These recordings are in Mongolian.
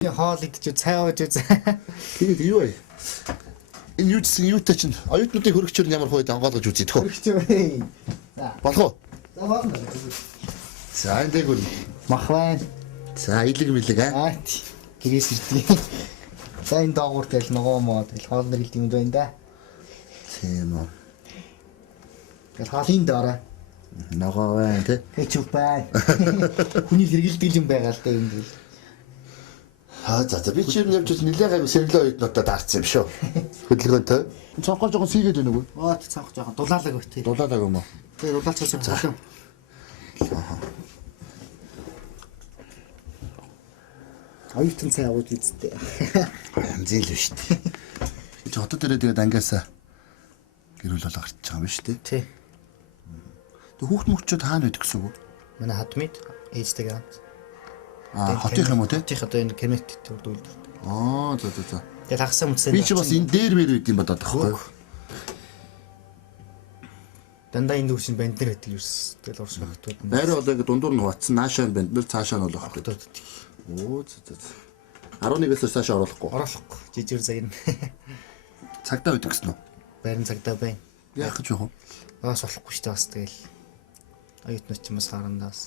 Хоол идэж цай ууж үз. Тэгээд юу вэ? Энэ юутай чинь оюутнуудын хөрөгчөр ямар хойд ангаалгаж үзье тхөө. Хөрөгч. За. Болох уу? За болно. За энэ дээгүүр. Махван. За илэг мэлэг аа. Гэрээс ирдэг. За энэ доогуур тэл нөгөө мод тэл хоол нэрэлт юм байна да. Тийм үү. Тэл хаалын дараа. Ногоо байна тий. Хэчүүп бай. Хүний хэрэгэлдэг юм байгаа л да юм дэл. За би чи явж нилээ гайг сэргэлэн оюутнуудад даарсан юм шүү. Хөдөлгөөнтэй. Цонхоо жоохон сийгээд байна уу? Цонх жоохон дулаалаг бай тий. Дулаалаг юм уу? Тэгээ дулаалчихсан болов. Оюутан цай аваад үзтээ. Амзил л шүү дээ. Чи хотод ирээд тэгээд ангиасаа гэрүүл бол гарч байгаа юм шүү дээ. Тий. Тэг хүүхд мөчүүд хаана байдаг гэсэн үг? Манай хатмид ээжтэйгээ хамт. Хотынх юм уу те? Хотынх одоо энэ Кемет төвдөлд. За. Тэгээ хагасан үтсэн. Би чи бас энэ дээр мэр үйд юм бодоод байхгүй. Дандаа энэ дүүршин банд нар байдаг юус. Тэгэл урс багтууд. Байраа бол яг дундуур нь хуваацсан наашаа банд нар цаашаа нь бол байхгүй. Оо за. 11-ээс цаашаа оруулахгүй. Оруулахгүй. Жижигэр загна. Цагдаа үйдэг гэсэн үү? Байрын цагдаа байна. Яах гэж явах вэ? Бас болохгүй шүү дээ бас тэгэл. Оюутнууд ч юм бас харандаас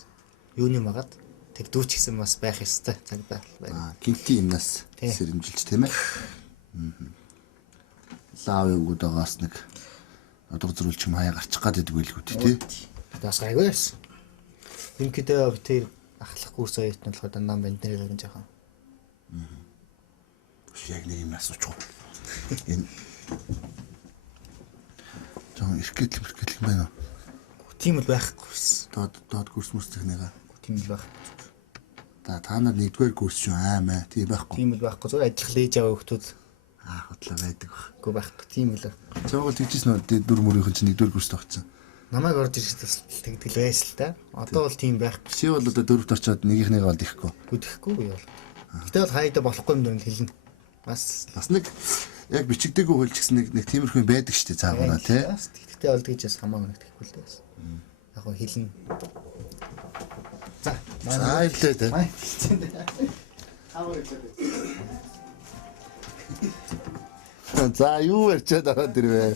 юуны магаад тэг дүүч гэсэн бас байх ёстой цагдаа байна. Гинти юмнаас сэрэмжилж тийм ээ. Лав юудагаас нэг одог зөрүүлч юм хаяа гарчих гад идэг байлгүй тий. Бас гайгүйс. Инкидээ тэр ахлах курс оюутнууд л дандаа банд нэр гэн жахан. Яг нэг юм асуучих. Энэ жоо иргэдэл юм байна уу? Тийм л байхгүйс. Доод курс мөрс техникаа. Тийм л байх. Та нар нэгдүгээр курс шүү аймаа тийм байхгүй. Тийм л байхгүй. Зөв ажил ээж аваа хүмүүс Хотлоо байдаг баг. Үгүй байхгүй. Тийм л. Цаагаал тэгжсэн үү дүр мөрийнхэн чинь нэгдүгээр курст огцсон. Намайг орж ирэхдээ тэгдэл байсан л та. Одоо бол тийм байхгүй. Чи бол одоо дөрөвт орчоод нэгийнхнийгээ бол ихгүй. Гүдэхгүй юу? Гэтэ бол хайда болохгүй юм дөрөнд хэлнэ. Бас нэг яг бичигдээгүй хөлж гисэн нэг тиймэрхүү байдаг шүү дээ цаагаараа тий. Тэгтээ бол тэгжээс хамаагүй нэг тэгэхгүй л дээ. Яг гоо хэлнэ. За ирлээ тий. За юу ярьчаад байгаа дэр вэ?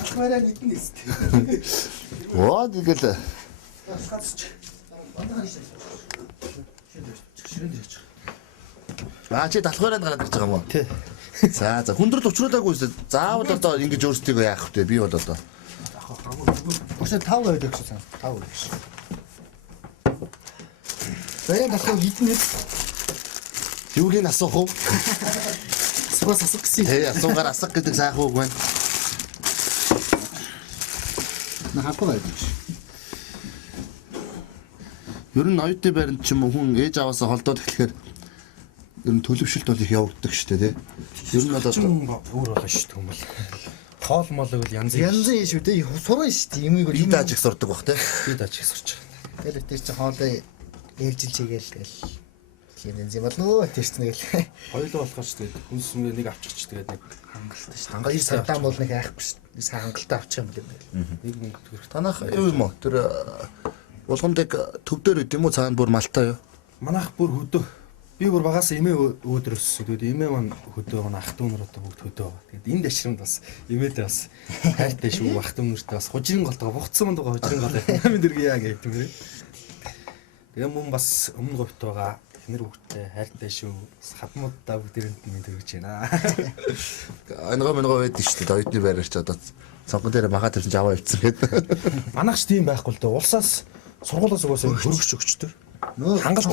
Ахмаараа нэгэн нэст. Оо тэгэл. Чи талхаараад гараад ирж байгаа юм уу? Тий. За хүндрэл учруулаагүй. Заавал одоо ингэж өөрсдийгөө яах вэ? Би бол одоо. Өшөө 5 байдаг гэсэн. 5 байдаг. Баян талхаа хитнэ. Юуг нь асуух уу? Суугаас асуух гэсэн. Тий, асуугаар асах гэдэг сайхан үг байна. Нахахгүй байдаг. Ер нь оюутны байранд ч юм уу хүн ээж аваасаа холдоод эхлэхээр ер нь төлөвшөлт бол их явагддаг шүү дээ, тий. Ер нь бол одоо өөр болно шүү дээ хүмүүс. Хоол мол бол янз шүү дээ. Сурна шүү дээ. Юмыг би дааж их сурдаг бах, тий. Би дааж их сурч байгаа. Тэгэл тэр чинь хоолоо ээлжилж игээл тэгэл хийнэ юм болоо тэр чинь тэгэл. Хоёулаа болохоор ч тэгээд хүнс сүмээр нэг авчихч тэгээд нэг хангалттай шүү. Хангалттай сардаан бол нэг айхгүй шүү. Сайн хангалттай авчих юм байна. Нэг мөнгө төгрөх. Танах юу юм уу? Тэр болгондыг төвдөр үт юм уу цаана бүр малтаа юу? Манайх бүр хөдөө. Би бүр багаас эмээ өөдөр өссөн. Тэгээд эмээ маань хөдөө гоо ах トゥ нар одоо бүгд хөдөө байгаа. Тэгээд энэ дэшрэмд бас эмээдээ бас хайртай шүү ах トゥ нартай бас хужирын голтоо буцсан манд байгаа хужирын гол намын дэргийа гэдэг юм. Тэгээ мөн бас өмнө говьт байгаа эхнэр хүүхдтэй хайртай шүү. Хадмуудаа бүгдээрэнд минь төрөж байна. Ангаа байдаг шүү дээ. Оюутны байраар ч одоо цонхон дээр магаа төрсөн аваа өвцөн гэдэг. Манайх ч тийм байхгүй л дээ. Улсаас сургуулиас угаасаа хөргөж өгчтэй. Хангалт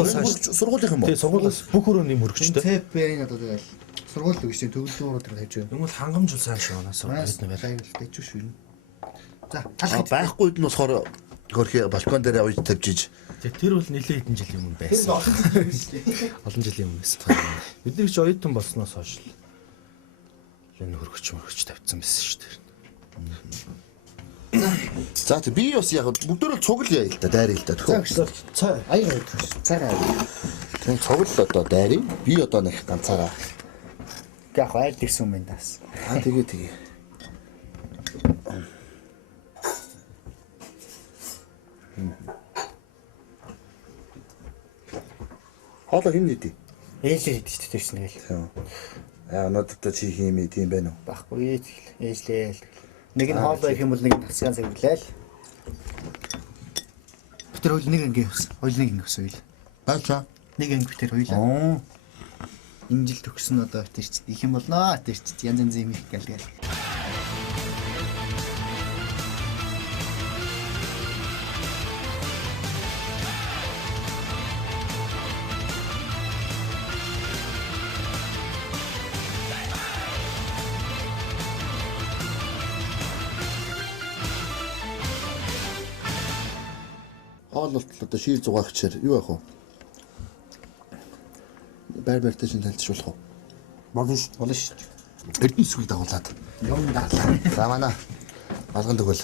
сургуулийн юм уу? Тий, сургуулиас бүх өрөөнд юм хөргөчтэй. ЦП энэ одоо тэгэл сургууль өгч төгөлдөр тэр хажуу. Юм бол хангамж бол сайн шүү анаас оюутны байр. Тэгж шүү. За Байхгүйд нь болохоор хөрхи балкон дээр ууж тавьж иж. Тэр бол нэлээд хэдэн жилийн өмнө байсан. Олон жилийн өмнө байсан. Бидний ч оюутан болсноос хойш л энэ хөргөч тавьсан байсан шүү дээ. За би бас яг бүгдөө цугл яа л да дайрыг л да төхөө. цай аяга байдаг. Цайгаа. Тэр цугл одоо дайрыг би одоо нэг ганцаараа. Яг айл гэсэн юм байна даас. Тэгээ. Хоолой хин нэдий. Ээлээ хийдэг ч тэгсэн нэг л. Тийм. Өнөөдөр чи хийм тийм байна уу? Баггүй ээлээ. Нэг нь хоол байх юм бол нэг нь хацгаан цаглаа л. Тэр хоёул нэг анги явсан. Хоёул нэг анги явсан. Бачаа. Нэг анги тэр хоёулаа. Аа. Энэ жил төгсөн одоо тэр ч их юм болноо. Тэр ч янз янз юм их гээл. Хоол болтол одоо шиир зугаагчаар юу яах вэ? Байртай шин тайлцуулах уу? Болно шүү. Эрдэнэ сүгийг дагуулад. Юм даа. За манай алган төгөл.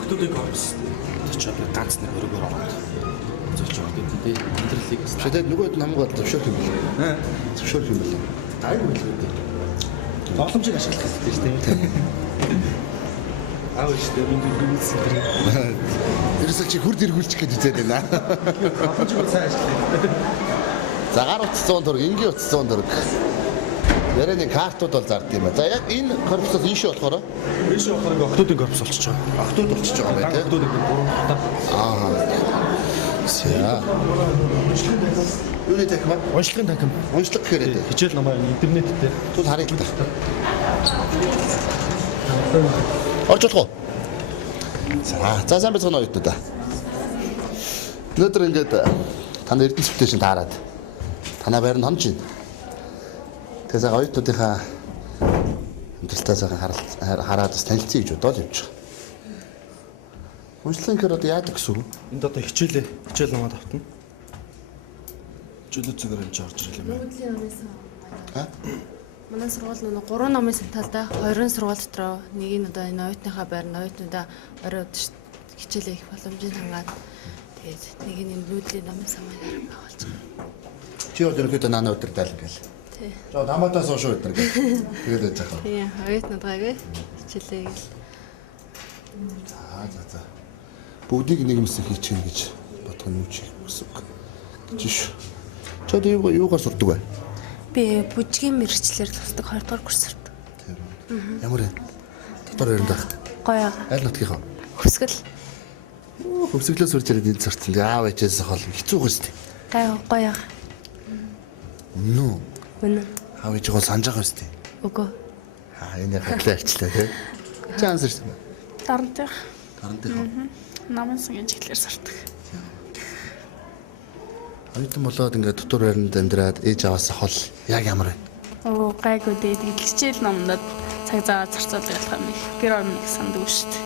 Хөтөдөө корпус очоод ганц нэг өргөөр ороод зөвч яваад дээ. Амьдралыг Тэгээд нөгөөд намайг зөвшөөрөх юм бол. Зөвшөөрөх юм бол. аюу хэлбэтэй. Боломжийг ашиглах хэрэгтэй шүү дээ. Аав шүү дээ. Бид үзсэн тэр. Ерөөсөө чи хурд эргүүлчих гэж үзээд байна. Боломжийг сайн ашиглах. За гар утас 100 төгрөг, энгийн утас 100 төгрөг. Ярианы картууд бол зард юм ба. За яг энэ корпусоос ийшээ болохоор Биш болохоор октодын корпус болчихж байгаа. охтууд болчихж байгаа бай тээ. Октодын 3 дахь. Аа. За. Юу нэг тахма? Уншлагын танхим. Уншлаг гэхээр дээ. Хичээл намаа интернет дээр. Тут харъя л та. Орж болох уу? За сайн байцгаана уу та. Өнөөдөр ингээд таны эрдэнэ сүлтэйшин таарад. Танаа байранд хонж байна. Тэгээ цаг оюутнуудынхаа амьдралтай сайхан хараад бас танилцъя гэж бодоод явж байгаа. Уншлагын гэхээр одоо яадаг гэсэн үг? Энд одоо хичээл намаа тавтана. Хичээлүүд зүгээр энэ ч орж ирэл юм байна. Нүүдлийн номын сан. Ха? Манай сургууль нөгөө 3 номын санталтай 2 сургууль дотроо нэг нь одоо энэ оюутныхаа байр нь оюутнуудаа орой хичээлээ их боломжийг хангаад тэгээд нэг нь нүүдлийн номын сан маань байгуулж байгаа. Чи одоо ерөөдөө наана өдөр дайл гээл. Тий. За дамаатаас ууш өдөр гээл. Тэгээд яж байгаа. Тийм оюутнуудгаагээ хичээлээ гэл. За. Бүгдийг нэгмсэн хийчихнэ гэж бодох нь юу ч гэсэн үг. Гэж шүү. Чод юугаар сурдаг вэ? Би бүжгийн мэрэгчлэр тусдаг 2 дугаар курс сурдаг. Ямар вэ? Дотор өрөнд байх. Гоё. Аль нутгийнхаа? Хөсгөл. Хөвсгөлөө сурч ирээд энэ суртал аав ээжээс хол хэцүү гэстэй. Гоё. Нүү. Үнэн. Аав ээж гол санаж байгаа гэстэй. Үгүй. Энэ хаглаа арчлаа тий. Чанс ирсэн. Дарамтын Тарантайхаа. намын сангийн чиглэлээр сурдаг. Оюутан болоод ингээд дотор байранд амьдраад ээж аваасаа хол яг ямар вэ? Оо гайгүй дээ хичээл номдод цаг зав зарцуулах ялах юм. Гэр орны их санддаг шүү дээ.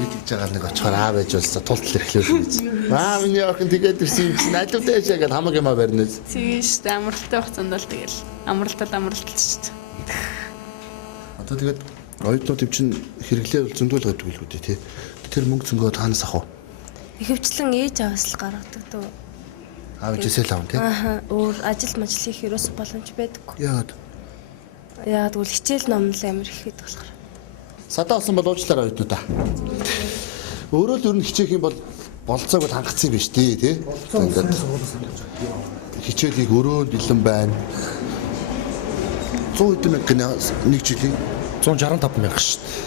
Тэгээд гэж байгаа нэг очихоор аав ээж болсоо тултал эрхлүүлсэн гэж. Аа миний охин тэгээд ирсэн юм чинь алив дэшээ гэдэг хамаг юмаа барьнаас. Тэгээ шүү дээ амралттай хугацаанд л тэгэл амралтал шүү дээ. Одоо тэгээд оюутнууд юм чинь хэрэглээ зөндөл байдаг л үү тий. Тэр мөнгө зөнгөө таанаас ах уу? Ихэвчлэн ээж аваас л гаргадаг дөө. Аав ээжээсээ л авна тий. Ааха өөр ажил хийх ерөөс боломж байдаггүй. Яагаад? Яагаад гэвэл хичээл ном л амар их хэд болохоор. Садаа олсон бол уучлаарай оюутнуудаа. Өөрөө л ер нь хичээх юм бол болцоог бол хангацсан юм биш тий, тий. Ингээд хичээлийг өрөө бэлэн байна. 100 мянга гэнэ нэг жилийн 165 мянга шүү дээ.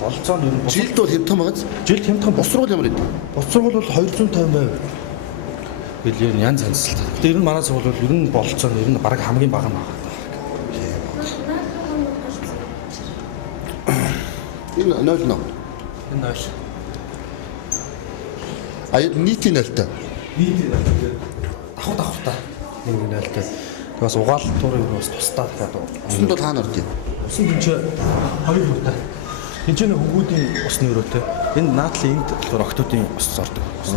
Болцоо нь ер нь жилд бол хямдхан багаз. жилд хямдхан Бос сургууль ямар гэдэг? бос сургууль бол 250%. Билээ янз янзлалтай. Гэтэ ер нь манай сургууль бол ер нь болцоо нь ер нь бараг хамгийн бага нь байгаа. Энэ 0 нөө. Энэ ааш. Нийтийн 0-тай. Давхар нэг нэлтэй. Тэгээс угаал туурын бас тусдаа гэдэг. Усанд бол хаана орд юм? Усан тэнцээ 2 нүртэй. Тэнцээний хөвгүүдийн ус нөрөөтэй. Энэ наадлын энд болохоор октодын ус зордог. За.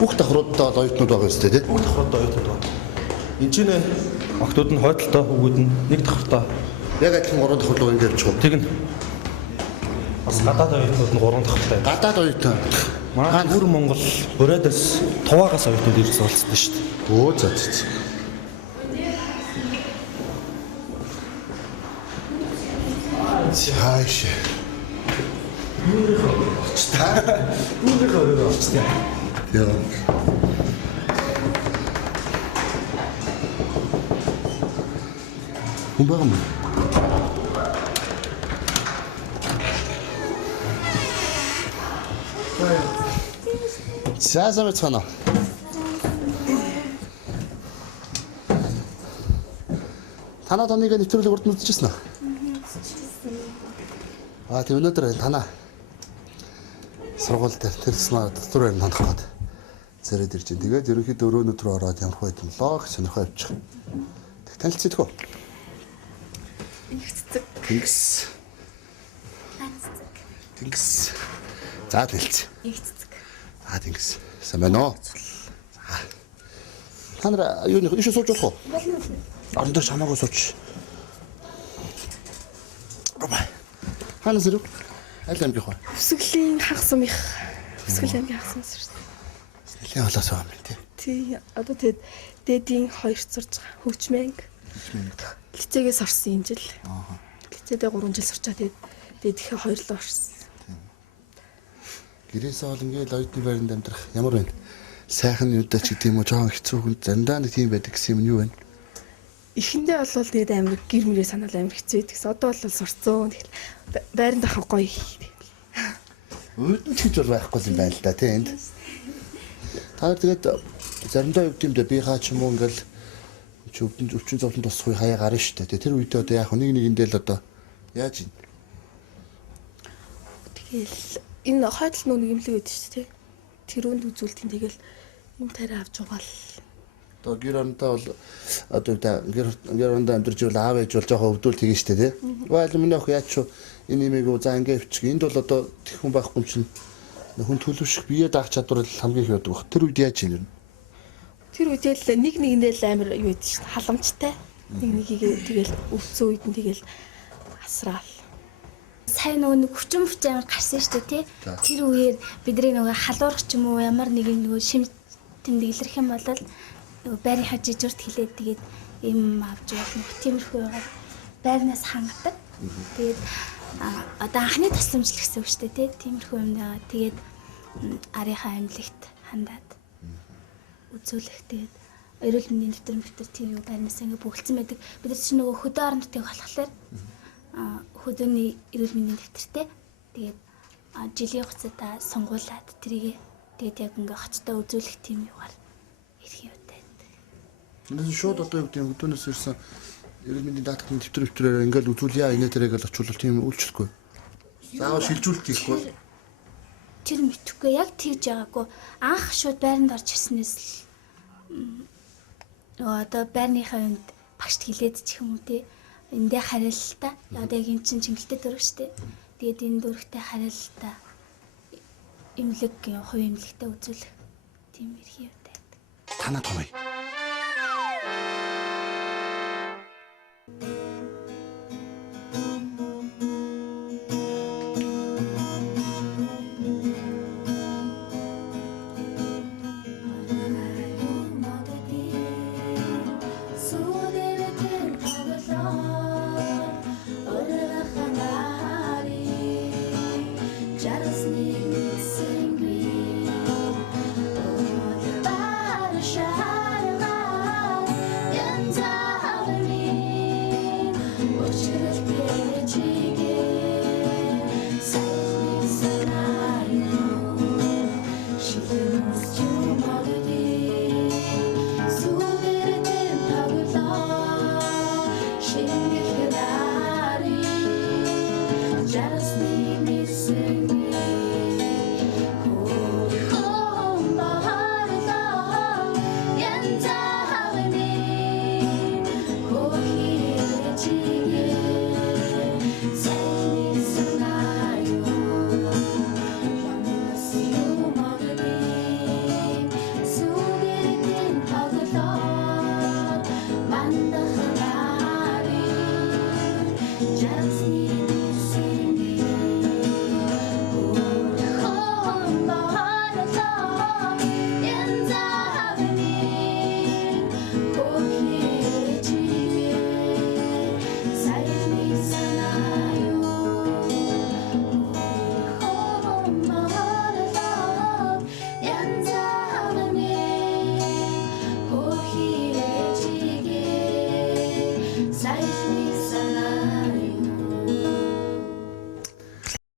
Бүх давхруудтай бол оюутнууд байгаа юм шүү дээ, тий? Бүх давхруудаа оюутнууд байна. Энэчнээ октод нь хойдолтой хөвгүүд нь нэг давхартай. Яг адилхан 3 давхар руу ингээд явчих. Тэгнэ. Бас гадаад оюутнууд нь 3 давхартай. Гадаад оюутан. Манай бүр Монгол Бурайдаас Туваагаас оюутнууд ирж суралцсан шүү дээ. Өө за. Хайш. Үүнийхээ өөрөө очсон. Яа. Хүн байгаа мó. За мэцхан. Танаа тоныг нэвтрүүлэг урд нь үзчихсэн үү? Тэг өнөөдөр танаа сургууль дээр тэрсмаа дотор байр хандах гээд зэрэг ирж байна. Тэгээд ерөнхийдөө өрөөнөд рүү ороод ямар хөө юм лоо гэж сонирхоо явчих. Тэг танилцдаг уу? Тэнгис. Тэнгис. За танилцсан. Тэнгис. Сайн байна уу? Та нар юу нэг иш сууж болох уу? Орон дээр чамаагүй сууж. Ханаас ирв? Аль аймгийн хөө? Өсгөлийн хагас сумынх. Өсгөл аймгийн хагас сумс шүү дээ. Нэлээд олоос байгаа юм тий. Тий, одоо тэгээд дээдийн 2-т сурж байгаа. Хөгжмэнг. Лицээгээс орсон энэ жил. Лицээдээ 3 жил сурчаа тэгээд дээдийнхээ 2 л орсон. Гэрээсээ ол ингээл оюутны байранд амьдрах ямар байна? Сайхан юудаа ч гэдэг юм уу, жоохон хэцүү хүн заримдаа нэг тийм байдаг гэсэн юм юу вэ? Эхэндээ бол тэгээд амар гэр мөрөө санаал амар хэцүү байдагс. Одоо бол сурцсан. Тэгэл байранд ахаа гоё. Өөдөн ч гэж бол байхгүй юм байна л да тий энд. Та тэгээд заримдаа юу гэмдэ би хаа ч юм уу ингээл өвчин зовлон тусах үе хаяа гарна шүү дээ. Тэр үедээ одоо яг нэг нэгэндээ л одоо яаж юм? Тэгэл энэ хойдол нөө нэг имлэг байдаг шүү дээ. Тэрүүнд үзүүлтийн тэгэл юм тариа авч угаал. Одоо гэр ондоо бол одоо гэр ондоо амьдарч ивэл аав ээж бол жоохон өвдөл тэгэн штэ тий. Well миний ах яаж ч энэ имийг за ингээ өвчих. Энд бол одоо тэг хүн байхгүй юм чинь хүн төлөвшөх бие даах чадвар хамгийн их байдаг баг. Тэр үед яаж юм? Тэр үед л нэг нэгэндээ л амар юу байдаг шүү дээ. Халамжтай. Нэг нэгийг тэгэл өвцсөн үед нь тэгэл асраал. Сайн нөгөө хүчин амар гарсан шүү дээ тий. Тэр үеэр бидний нөгөө халуурах ч юм уу ямар нэгэн нөгөө шим тэмдэглэх юм бол нөгөө байрны хажижурт хилээд тэгээд им авч явах нэг тиймэрхүү байгаа. Байрнаас хангадаг. Тэгээд одоо анхны тасламжлал гэсэн үг шүү дээ тий. Тиймэрхүү юм байгаа. Тэгээд арийнхаа амьлагт хандаад үзүүлэх тэгээд эрүүл мэндийн дэвтэр тийм юу байрнаас ингээ бүгэлдсэн байдаг. Бид нар чинь нөгөө хөдөө орон нутгийг болохоор хөдөөний эрүүл мэндийн дэвтэртэй тэгээд жилийн хугацаатаа сонгуулад тэрийг тэгээд яг ингээ хоттой үзүүлэх тийм юугаар ирэх юм байна. Энэ шууд одоо юу гэдэг юм хөдөөнөөс ирсэн эрүүл мэндийн даатгын дэвтэрээр ингээл үзүүлье инээ тэрэг л очвол тийм үйлчлэхгүй. Заавал шилжүүлэлт хийхгүй. Тэр мэдхгүй яг тэгж байгаагүй анх шууд байранд орж ирснээс л одоо байрныхаа юмд багшд хилээд ч юм уу те эндээ хариалтаа одоо яг эн чинь чиглэлтэй дөрөв штэ тэгээд энэ дөрөвтэй хариалтаа имлэг хувь имлэгтэй үзүүлэх тийм эрхий юу таад танаа томьёо. Life